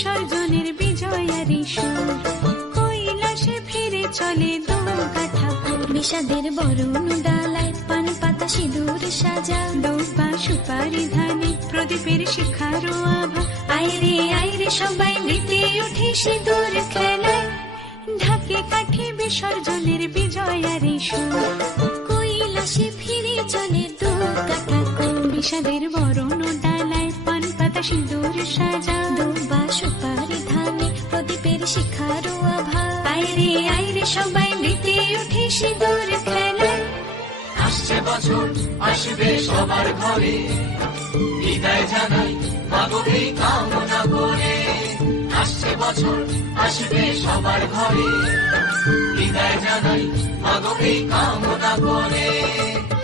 বিসর্জনের বিজয়ারি সুর, কৈলাসে ফিরে চলে দোকাঠা বিষাদের বরণ ডালায় পান পাতা সিঁদুর সাজা, দৌপা সুপারি ধানে প্রদীপের শিখারো আভা। আইরে সবাই মেতে উঠে সিঁদুর খেলায়, ঢাকে কাঠে বিসর্জনের বিজয়ারি সুর, কৈলাসে ফিরে চলে দোকাঠা বিষাদের বরণ ডালায় পান পাতা সিঁদুর সাজা, দৌপা সুপারি ধানে প্রদীপের শিখারো আভা। আইরে সবাই মেতে উঠে সিঁদুর খেলায়। আসছে বছর আসবে সবার ঘরে, বিদায় জানাই মাগোকে কামনা করে। আসছে বছর আসবে সবার ঘরে, বিদায় জানাই মাগোকে কামনা করে।